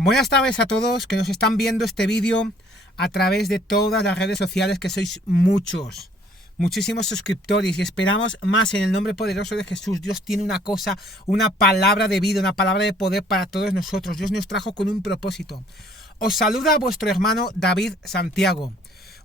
Buenas tardes a todos que nos están viendo este vídeo a través de todas las redes sociales, que sois muchísimos suscriptores, y esperamos más en el nombre poderoso de Jesús. Dios tiene una cosa, una palabra de vida, una palabra de poder para todos nosotros. Dios nos trajo con un propósito. Os saluda a vuestro hermano David Santiago,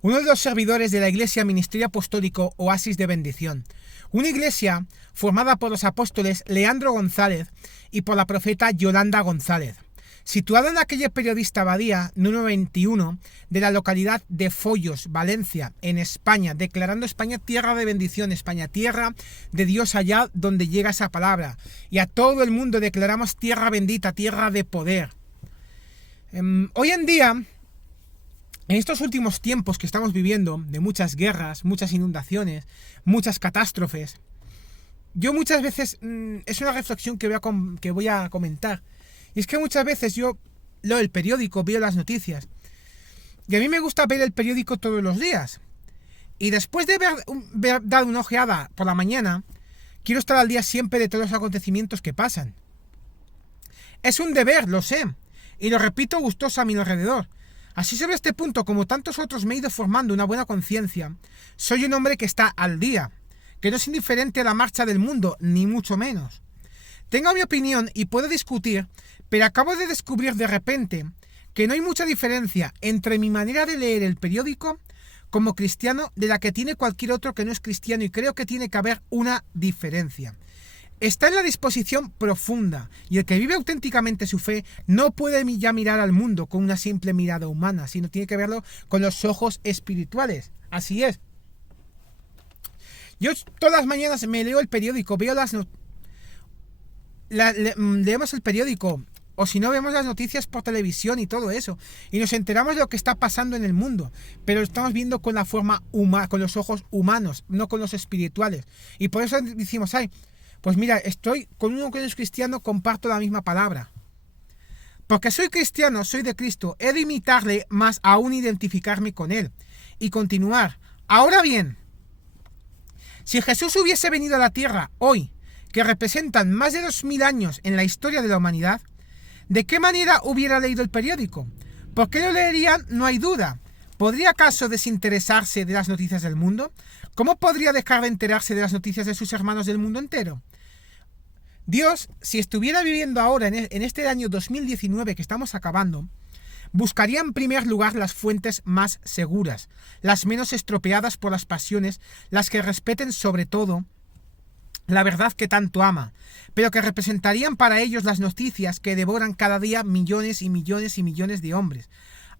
uno de los servidores de la Iglesia Ministerio Apostólico Oasis de Bendición, una iglesia formada por los apóstoles Leandro González y por la profeta Yolanda González, situado en la calle Periodista Abadía, número 21, de la localidad de Follos, Valencia, en España, declarando España tierra de bendición, España tierra de Dios allá donde llega esa palabra. Y a todo el mundo declaramos tierra bendita, tierra de poder. Hoy en día, en estos últimos tiempos que estamos viviendo, de muchas guerras, muchas inundaciones, muchas catástrofes, yo muchas veces, es una reflexión que voy a comentar. Y es que muchas veces yo leo el periódico, veo las noticias, y a mí me gusta ver el periódico todos los días. Y después de dar una ojeada por la mañana, quiero estar al día siempre de todos los acontecimientos que pasan. Es un deber, lo sé, y lo repito gustoso a mi alrededor. Así, sobre este punto, como tantos otros, me he ido formando una buena conciencia. Soy un hombre que está al día, que no es indiferente a la marcha del mundo, ni mucho menos. Tengo mi opinión y puedo discutir, pero acabo de descubrir de repente que no hay mucha diferencia entre mi manera de leer el periódico como cristiano de la que tiene cualquier otro que no es cristiano, y creo que tiene que haber una diferencia. Está en la disposición profunda, y el que vive auténticamente su fe no puede ya mirar al mundo con una simple mirada humana, sino tiene que verlo con los ojos espirituales. Así es. Yo todas las mañanas me leo el periódico, veo leemos el periódico, o si no, vemos las noticias por televisión y todo eso, y nos enteramos de lo que está pasando en el mundo, pero lo estamos viendo con la forma humana, con los ojos humanos, no con los espirituales. Y por eso decimos, pues mira, estoy con uno que no es cristiano, comparto la misma palabra. Porque soy cristiano, soy de Cristo, he de imitarle, más aún identificarme con él y continuar. Ahora bien, si Jesús hubiese venido a la tierra hoy, que representan más de 2000 años en la historia de la humanidad, ¿de qué manera hubiera leído el periódico? ¿Por qué lo leerían? No hay duda. ¿Podría acaso desinteresarse de las noticias del mundo? ¿Cómo podría dejar de enterarse de las noticias de sus hermanos del mundo entero? Dios, si estuviera viviendo ahora en este año 2019 que estamos acabando, buscaría en primer lugar las fuentes más seguras, las menos estropeadas por las pasiones, las que respeten sobre todo la verdad que tanto ama, pero que representarían para ellos las noticias que devoran cada día millones y millones y millones de hombres,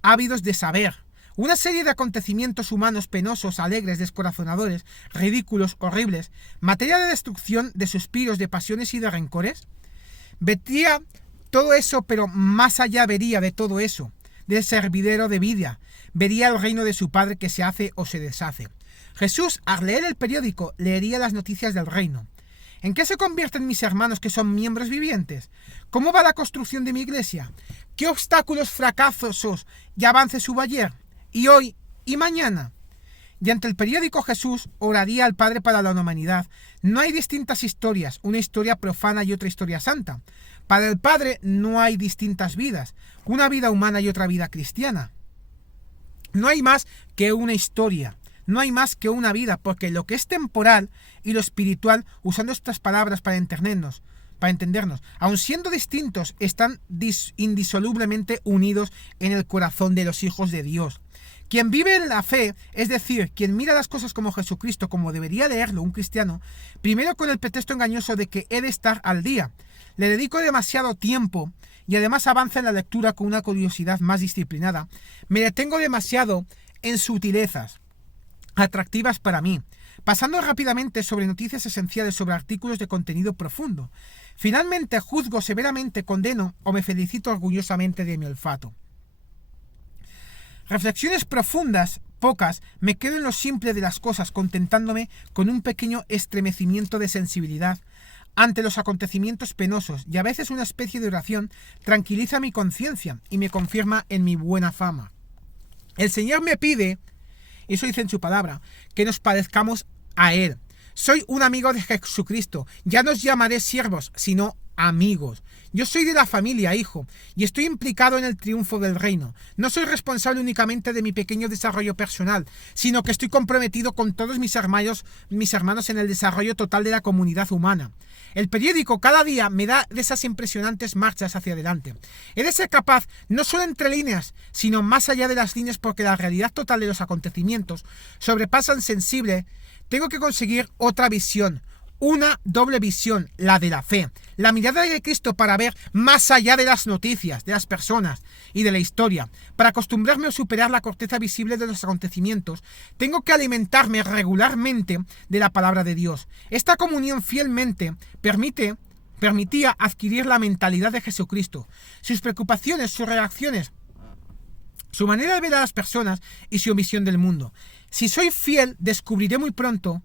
ávidos de saber. Una serie de acontecimientos humanos penosos, alegres, descorazonadores, ridículos, horribles, materia de destrucción, de suspiros, de pasiones y de rencores. Vería todo eso, pero más allá vería de todo eso, del servidero de vida, vería el reino de su Padre que se hace o se deshace. Jesús, al leer el periódico, leería las noticias del reino. ¿En qué se convierten mis hermanos que son miembros vivientes? ¿Cómo va la construcción de mi iglesia? ¿Qué obstáculos fracasosos y avances hubo ayer, y hoy, y mañana? Y ante el periódico Jesús oraría al Padre para la humanidad. No hay distintas historias, una historia profana y otra historia santa. Para el Padre no hay distintas vidas, una vida humana y otra vida cristiana. No hay más que una historia. No hay más que una vida, porque lo que es temporal y lo espiritual, usando estas palabras para entendernos, aun siendo distintos, están indisolublemente unidos en el corazón de los hijos de Dios. Quien vive en la fe, es decir, quien mira las cosas como Jesucristo, como debería leerlo un cristiano, primero con el pretexto engañoso de que he de estar al día, le dedico demasiado tiempo y además avanza en la lectura con una curiosidad más disciplinada, me detengo demasiado en sutilezas atractivas para mí, pasando rápidamente sobre noticias esenciales, sobre artículos de contenido profundo. Finalmente juzgo severamente, condeno o me felicito orgullosamente de mi olfato. Reflexiones profundas, pocas, me quedo en lo simple de las cosas, contentándome con un pequeño estremecimiento de sensibilidad ante los acontecimientos penosos, y a veces una especie de oración tranquiliza mi conciencia y me confirma en mi buena fama. El Señor me pide, eso dice en su palabra, que nos parezcamos a Él. Soy un amigo de Jesucristo. Ya no os llamaré siervos, sino amigos. Yo soy de la familia, hijo, y estoy implicado en el triunfo del reino. No soy responsable únicamente de mi pequeño desarrollo personal, sino que estoy comprometido con todos mis hermanos en el desarrollo total de la comunidad humana. El periódico cada día me da de esas impresionantes marchas hacia adelante. He de ser capaz, no solo entre líneas, sino más allá de las líneas, porque la realidad total de los acontecimientos sobrepasan sensible. Tengo que conseguir otra visión, una doble visión, la de la fe, la mirada de Cristo para ver más allá de las noticias, de las personas y de la historia. Para acostumbrarme a superar la corteza visible de los acontecimientos, tengo que alimentarme regularmente de la palabra de Dios. Esta comunión fielmente permitía adquirir la mentalidad de Jesucristo, sus preocupaciones, sus reacciones, su manera de ver a las personas y su visión del mundo. Si soy fiel, descubriré muy pronto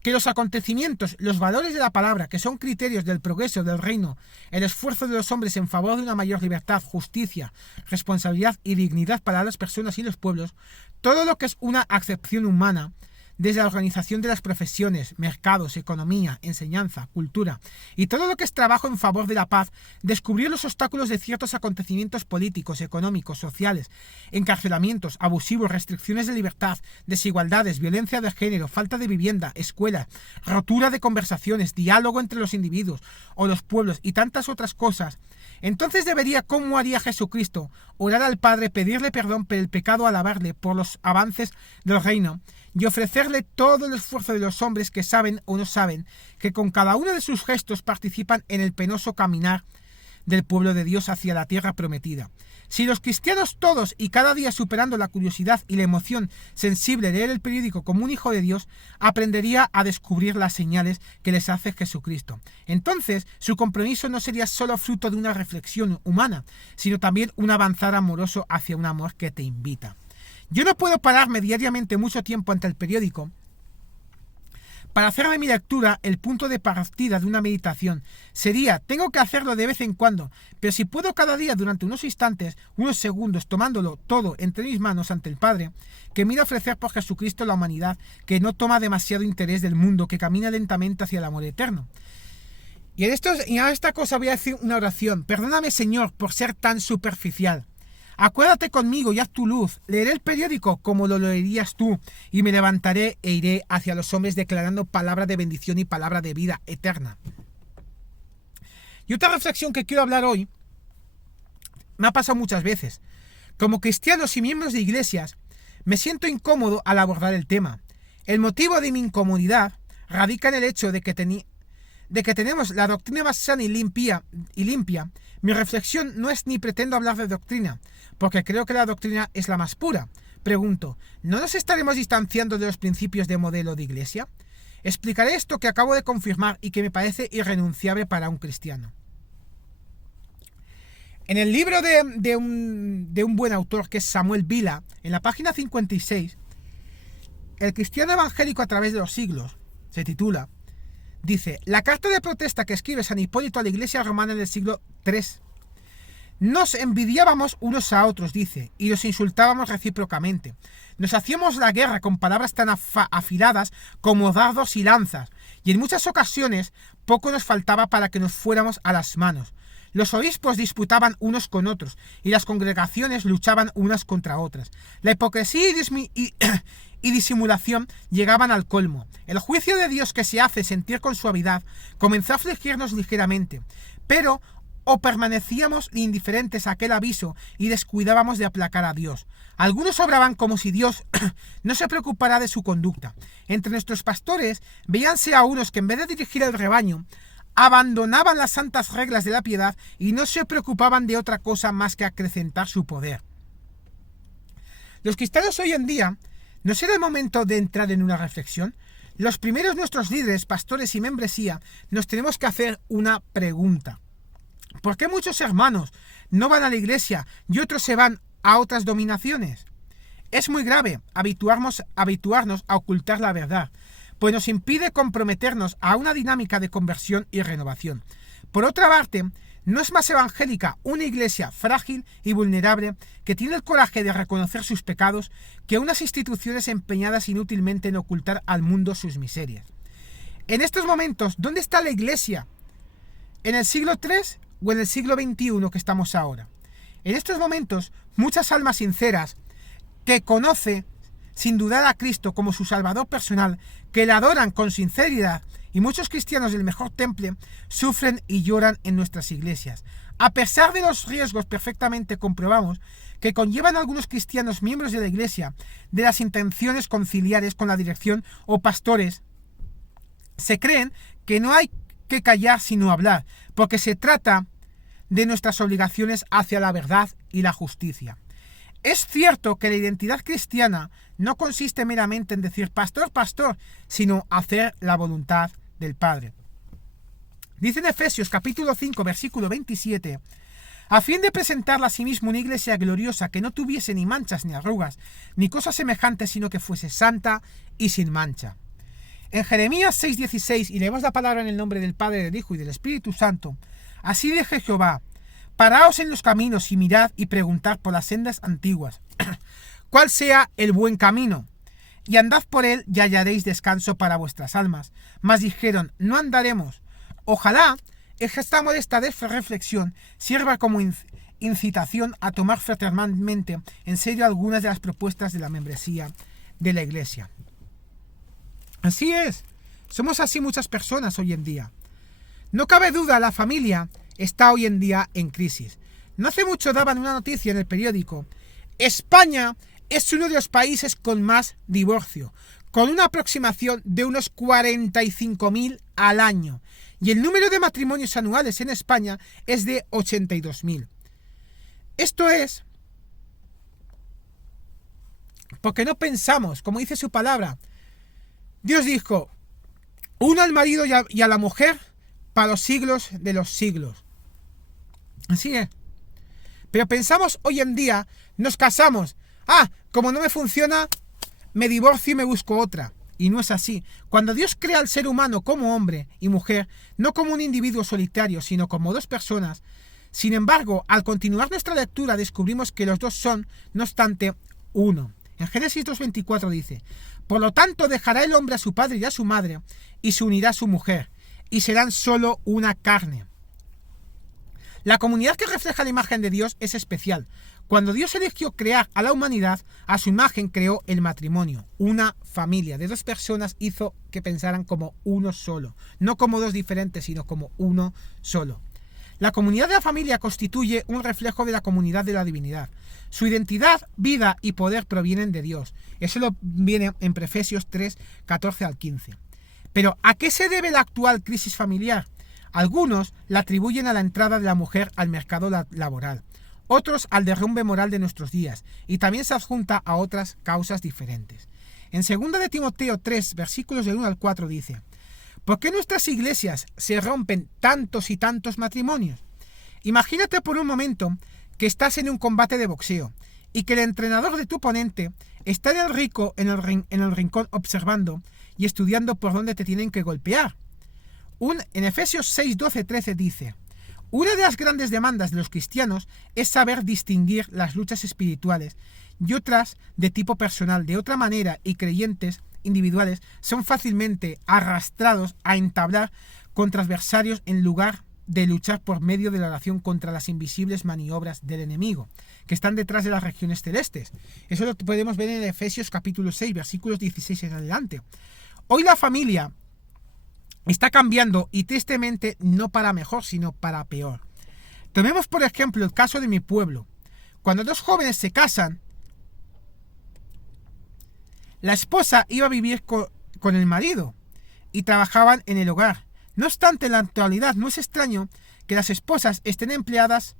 que los acontecimientos, los valores de la palabra, que son criterios del progreso del reino, el esfuerzo de los hombres en favor de una mayor libertad, justicia, responsabilidad y dignidad para las personas y los pueblos, todo lo que es una acepción humana, desde la organización de las profesiones, mercados, economía, enseñanza, cultura y todo lo que es trabajo en favor de la paz, descubrir los obstáculos de ciertos acontecimientos políticos, económicos, sociales, encarcelamientos, abusivos, restricciones de libertad, desigualdades, violencia de género, falta de vivienda, escuela, rotura de conversaciones, diálogo entre los individuos o los pueblos y tantas otras cosas. Entonces debería, como haría Jesucristo, orar al Padre, pedirle perdón por el pecado, alabarle por los avances del reino y ofrecerle todo el esfuerzo de los hombres que saben o no saben que con cada uno de sus gestos participan en el penoso caminar del pueblo de Dios hacia la tierra prometida. Si los cristianos todos y cada día superando la curiosidad y la emoción sensible de leer el periódico como un hijo de Dios, aprendería a descubrir las señales que les hace Jesucristo. Entonces, su compromiso no sería solo fruto de una reflexión humana, sino también un avanzar amoroso hacia un amor que te invita. Yo no puedo pararme diariamente mucho tiempo ante el periódico para hacer de mi lectura el punto de partida de una meditación. Tengo que hacerlo de vez en cuando, pero si puedo cada día durante unos instantes, unos segundos, tomándolo todo entre mis manos ante el Padre, que mira ofrecer por Jesucristo a la humanidad, que no toma demasiado interés del mundo, que camina lentamente hacia el amor eterno. Y a esta cosa voy a decir una oración. Perdóname, Señor, por ser tan superficial. Acuérdate conmigo y haz tu luz. Leeré el periódico como lo leerías tú, y me levantaré e iré hacia los hombres declarando palabra de bendición y palabra de vida eterna. Y otra reflexión que quiero hablar hoy, me ha pasado muchas veces. Como cristianos y miembros de iglesias, me siento incómodo al abordar el tema. El motivo de mi incomodidad radica en el hecho de que tenemos la doctrina más sana y limpia. Mi reflexión no es ni pretendo hablar de doctrina, porque creo que la doctrina es la más pura. Pregunto, ¿no nos estaremos distanciando de los principios de modelo de iglesia? Explicaré esto que acabo de confirmar y que me parece irrenunciable para un cristiano. En el libro de un buen autor que es Samuel Vila, en la página 56, El cristiano evangélico a través de los siglos, se titula, dice, la carta de protesta que escribe San Hipólito a la iglesia romana en el siglo III. Nos envidiábamos unos a otros, dice, y nos insultábamos recíprocamente. Nos hacíamos la guerra con palabras tan afiladas como dardos y lanzas, y en muchas ocasiones poco nos faltaba para que nos fuéramos a las manos. Los obispos disputaban unos con otros, y las congregaciones luchaban unas contra otras. La hipocresía y disimulación llegaban al colmo. El juicio de Dios que se hace sentir con suavidad comenzó a afligirnos ligeramente, pero o permanecíamos indiferentes a aquel aviso y descuidábamos de aplacar a Dios. Algunos obraban como si Dios no se preocupara de su conducta. Entre nuestros pastores veíanse a unos que en vez de dirigir el rebaño, abandonaban las santas reglas de la piedad y no se preocupaban de otra cosa más que acrecentar su poder. Los cristianos hoy en día, ¿no será el momento de entrar en una reflexión? Los primeros nuestros líderes, pastores y membresía, nos tenemos que hacer una pregunta. ¿Por qué muchos hermanos no van a la iglesia y otros se van a otras dominaciones? Es muy grave habituarnos a ocultar la verdad, pues nos impide comprometernos a una dinámica de conversión y renovación. Por otra parte, ¿no es más evangélica una iglesia frágil y vulnerable que tiene el coraje de reconocer sus pecados que unas instituciones empeñadas inútilmente en ocultar al mundo sus miserias? En estos momentos, ¿dónde está la iglesia? ¿En el siglo III o en el siglo XXI que estamos ahora. En estos momentos, muchas almas sinceras que conocen sin dudar a Cristo como su Salvador personal, que le adoran con sinceridad, y muchos cristianos del mejor temple sufren y lloran en nuestras iglesias. A pesar de los riesgos, perfectamente comprobamos que conllevan a algunos cristianos miembros de la iglesia de las intenciones conciliares con la dirección o pastores, se creen que no hay que callar sino hablar, porque se trata de nuestras obligaciones hacia la verdad y la justicia. Es cierto que la identidad cristiana no consiste meramente en decir pastor, pastor, sino hacer la voluntad del Padre. Dice en Efesios capítulo 5, versículo 27, a fin de presentarla a sí mismo una iglesia gloriosa que no tuviese ni manchas ni arrugas, ni cosas semejantes, sino que fuese santa y sin mancha. En Jeremías 6:16, y leemos la palabra en el nombre del Padre, del Hijo y del Espíritu Santo, así dice Jehová, paraos en los caminos y mirad y preguntad por las sendas antiguas, cuál sea el buen camino, y andad por él y hallaréis descanso para vuestras almas. Mas dijeron, no andaremos. Ojalá esta modesta reflexión sirva como incitación a tomar fraternalmente en serio algunas de las propuestas de la membresía de la Iglesia. Así es, somos así muchas personas hoy en día. No cabe duda, la familia está hoy en día en crisis. No hace mucho daban una noticia en el periódico. España es uno de los países con más divorcio, con una aproximación de unos 45.000 al año. Y el número de matrimonios anuales en España es de 82.000. Esto es porque no pensamos, como dice su palabra. Dios dijo, uno al marido y a la mujer para los siglos de los siglos. Así es. Pero pensamos hoy en día, nos casamos. Como no me funciona, me divorcio y me busco otra. Y no es así. Cuando Dios crea al ser humano como hombre y mujer, no como un individuo solitario, sino como dos personas, sin embargo, al continuar nuestra lectura descubrimos que los dos son, no obstante, uno. En Génesis 2:24 dice, por lo tanto dejará el hombre a su padre y a su madre, y se unirá a su mujer, y serán solo una carne. La comunidad que refleja la imagen de Dios es especial. Cuando Dios eligió crear a la humanidad, a su imagen creó el matrimonio. Una familia de dos personas hizo que pensaran como uno solo. No como dos diferentes, sino como uno solo. La comunidad de la familia constituye un reflejo de la comunidad de la divinidad. Su identidad, vida y poder provienen de Dios. Eso lo viene en Efesios 3, 14 al 15. Pero, ¿a qué se debe la actual crisis familiar? Algunos la atribuyen a la entrada de la mujer al mercado laboral, otros al derrumbe moral de nuestros días, y también se adjunta a otras causas diferentes. En 2 de Timoteo 3, versículos del 1 al 4 dice, ¿por qué nuestras iglesias se rompen tantos y tantos matrimonios? Imagínate por un momento que estás en un combate de boxeo y que el entrenador de tu oponente está en el rincón observando y estudiando por dónde te tienen que golpear. En Efesios 6, 12, 13 dice, una de las grandes demandas de los cristianos es saber distinguir las luchas espirituales y otras de tipo personal. De otra manera, y creyentes individuales son fácilmente arrastrados a entablar contra adversarios en lugar de luchar por medio de la oración contra las invisibles maniobras del enemigo, que están detrás de las regiones celestes. Eso lo podemos ver en Efesios capítulo 6, versículos 16 en adelante. Hoy la familia está cambiando y tristemente no para mejor, sino para peor. Tomemos por ejemplo el caso de mi pueblo. Cuando dos jóvenes se casan, la esposa iba a vivir con el marido y trabajaban en el hogar. No obstante, en la actualidad no es extraño que las esposas estén empleadas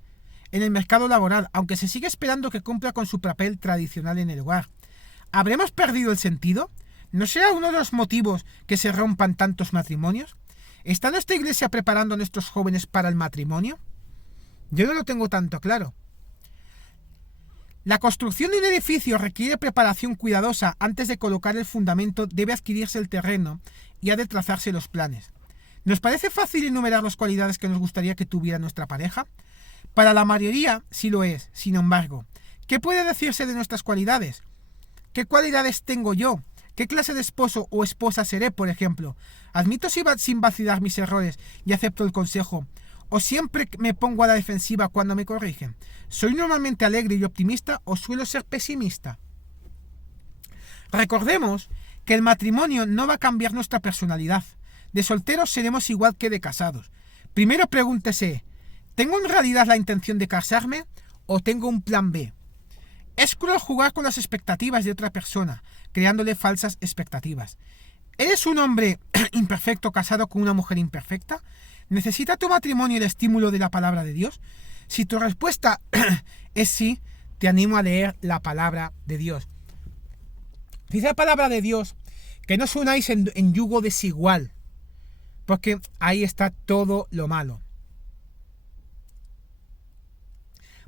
en el mercado laboral, aunque se sigue esperando que cumpla con su papel tradicional en el hogar. ¿Habremos perdido el sentido? ¿No será uno de los motivos que se rompan tantos matrimonios? ¿Está nuestra iglesia preparando a nuestros jóvenes para el matrimonio? Yo no lo tengo tanto claro. La construcción de un edificio requiere preparación cuidadosa. Antes de colocar el fundamento debe adquirirse el terreno y ha de trazarse los planes. ¿Nos parece fácil enumerar las cualidades que nos gustaría que tuviera nuestra pareja? Para la mayoría sí lo es. Sin embargo, ¿qué puede decirse de nuestras cualidades? ¿Qué cualidades tengo yo? ¿Qué clase de esposo o esposa seré, por ejemplo? ¿Admito sin vacilar mis errores y acepto el consejo? ¿O siempre me pongo a la defensiva cuando me corrigen? ¿Soy normalmente alegre y optimista o suelo ser pesimista? Recordemos que el matrimonio no va a cambiar nuestra personalidad. De solteros seremos igual que de casados. Primero pregúntese, ¿tengo en realidad la intención de casarme o tengo un plan B? Es cruel jugar con las expectativas de otra persona, creándole falsas expectativas. ¿Eres un hombre imperfecto casado con una mujer imperfecta? ¿Necesita tu matrimonio el estímulo de la palabra de Dios? Si tu respuesta es sí, te animo a leer la palabra de Dios. Dice la palabra de Dios que no os unáis en yugo desigual, porque ahí está todo lo malo.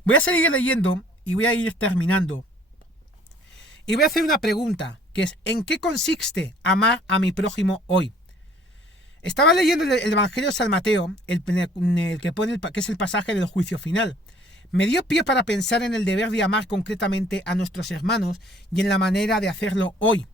Voy a seguir leyendo y voy a ir terminando. Y voy a hacer una pregunta, que es, ¿en qué consiste amar a mi prójimo hoy? Estaba leyendo el Evangelio de San Mateo, el que pone que es el pasaje del juicio final. Me dio pie para pensar en el deber de amar concretamente a nuestros hermanos y en la manera de hacerlo hoy.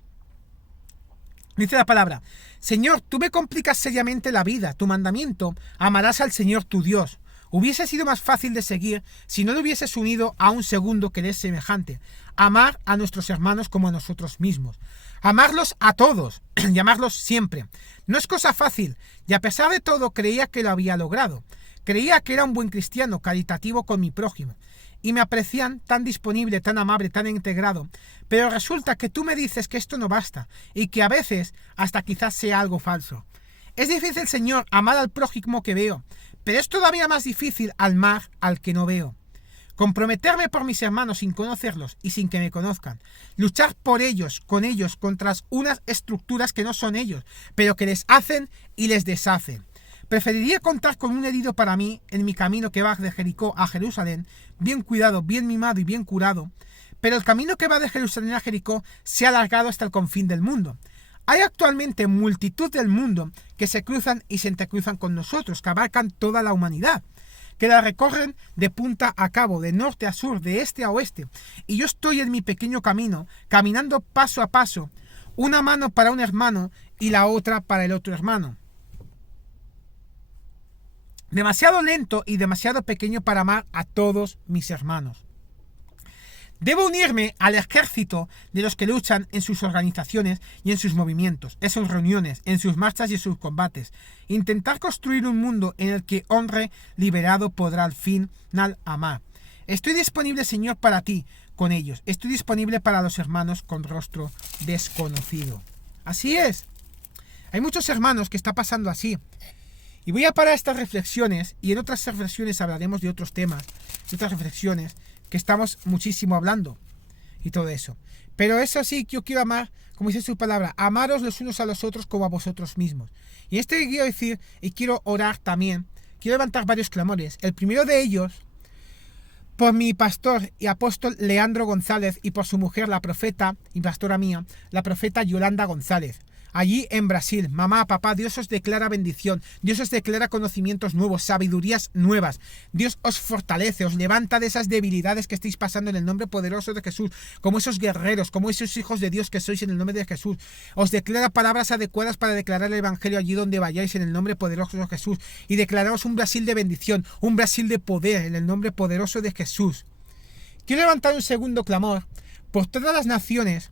Dice la palabra, Señor, tú me complicas seriamente la vida, tu mandamiento, amarás al Señor tu Dios. Hubiese sido más fácil de seguir si no lo hubieses unido a un segundo que le es semejante. Amar a nuestros hermanos como a nosotros mismos. Amarlos a todos y amarlos siempre. No es cosa fácil y a pesar de todo creía que lo había logrado. Creía que era un buen cristiano, caritativo con mi prójimo. Y me aprecian tan disponible, tan amable, tan integrado. Pero resulta que tú me dices que esto no basta y que a veces hasta quizás sea algo falso. Es difícil, Señor, amar al prójimo que veo, pero es todavía más difícil amar al que no veo. Comprometerme por mis hermanos sin conocerlos y sin que me conozcan. Luchar por ellos, contra unas estructuras que no son ellos, pero que les hacen y les deshacen. Preferiría contar con un herido para mí en mi camino que va de Jericó a Jerusalén, bien cuidado, bien mimado y bien curado, pero el camino que va de Jerusalén a Jericó se ha alargado hasta el confín del mundo. Hay actualmente multitud del mundo que se cruzan y se entrecruzan con nosotros, que abarcan toda la humanidad, que la recorren de punta a cabo, de norte a sur, de este a oeste, y yo estoy en mi pequeño camino, caminando paso a paso, una mano para un hermano y la otra para el otro hermano. Demasiado lento y demasiado pequeño para amar a todos mis hermanos. Debo unirme al ejército de los que luchan en sus organizaciones y en sus movimientos, en sus reuniones, en sus marchas y en sus combates. Intentar construir un mundo en el que hombre liberado podrá al final amar. Estoy disponible, Señor, para ti con ellos. Estoy disponible para los hermanos con rostro desconocido. Así es. Hay muchos hermanos que está pasando así. Y voy a parar estas reflexiones y en otras reflexiones hablaremos de otros temas, de otras reflexiones que estamos muchísimo hablando y todo eso. Pero eso sí, yo quiero amar, como dice su palabra, amaros los unos a los otros como a vosotros mismos. Y esto quiero decir, y quiero orar también, quiero levantar varios clamores. El primero de ellos, por mi pastor y apóstol Leandro González y por su mujer, la profeta y pastora mía, la profeta Yolanda González. Allí en Brasil, mamá, papá, Dios os declara bendición, Dios os declara conocimientos nuevos, sabidurías nuevas, Dios os fortalece, os levanta de esas debilidades que estáis pasando en el nombre poderoso de Jesús, como esos guerreros, como esos hijos de Dios que sois en el nombre de Jesús, os declara palabras adecuadas para declarar el Evangelio allí donde vayáis en el nombre poderoso de Jesús y declaraos un Brasil de bendición, un Brasil de poder en el nombre poderoso de Jesús. Quiero levantar un segundo clamor por todas las naciones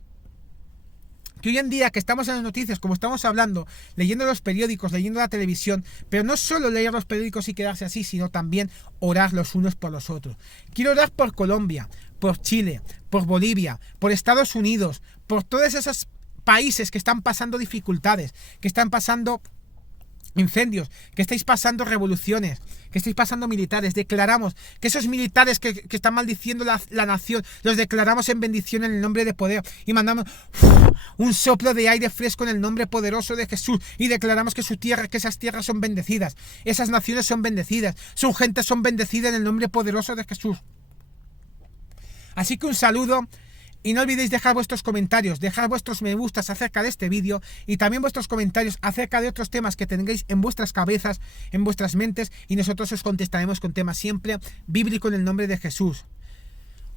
que hoy en día que estamos en las noticias, como estamos hablando, leyendo los periódicos, leyendo la televisión, pero no solo leer los periódicos y quedarse así, sino también orar los unos por los otros. Quiero orar por Colombia, por Chile, por Bolivia, por Estados Unidos, por todos esos países que están pasando dificultades, que están pasando incendios, que estáis pasando revoluciones, que estáis pasando militares. Declaramos que esos militares que están maldiciendo la nación, los declaramos en bendición en el nombre de poder y mandamos un soplo de aire fresco en el nombre poderoso de Jesús y declaramos que que esas tierras son bendecidas, esas naciones son bendecidas, sus gentes son bendecidas en el nombre poderoso de Jesús. Así que un saludo. Y no olvidéis dejar vuestros comentarios, dejar vuestros me gustas acerca de este vídeo y también vuestros comentarios acerca de otros temas que tengáis en vuestras cabezas, en vuestras mentes y nosotros os contestaremos con temas siempre bíblicos en el nombre de Jesús.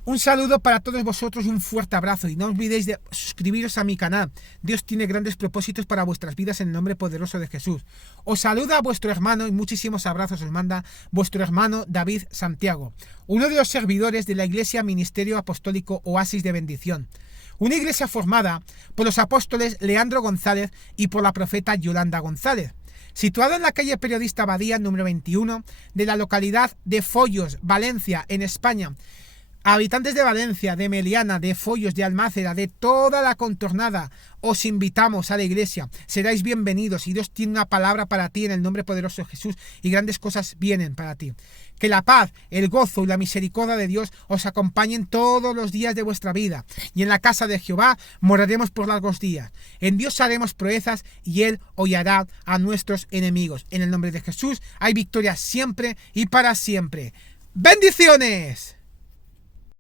Un saludo para todos vosotros y un fuerte abrazo. Y no olvidéis de suscribiros a mi canal. Dios tiene grandes propósitos para vuestras vidas en el nombre poderoso de Jesús. Os saluda a vuestro hermano y muchísimos abrazos os manda vuestro hermano David Santiago, uno de los servidores de la Iglesia Ministerio Apostólico Oasis de Bendición. Una iglesia formada por los apóstoles Leandro González y por la profeta Yolanda González. Situado en la calle Periodista Abadía, número 21, de la localidad de Follos, Valencia, en España. Habitantes de Valencia, de Meliana, de Follos, de Almácera, de toda la contornada, os invitamos a la iglesia. Seráis bienvenidos y Dios tiene una palabra para ti en el nombre poderoso de Jesús y grandes cosas vienen para ti. Que la paz, el gozo y la misericordia de Dios os acompañen todos los días de vuestra vida. Y en la casa de Jehová moraremos por largos días. En Dios haremos proezas y Él hollará a nuestros enemigos. En el nombre de Jesús hay victoria siempre y para siempre. ¡Bendiciones!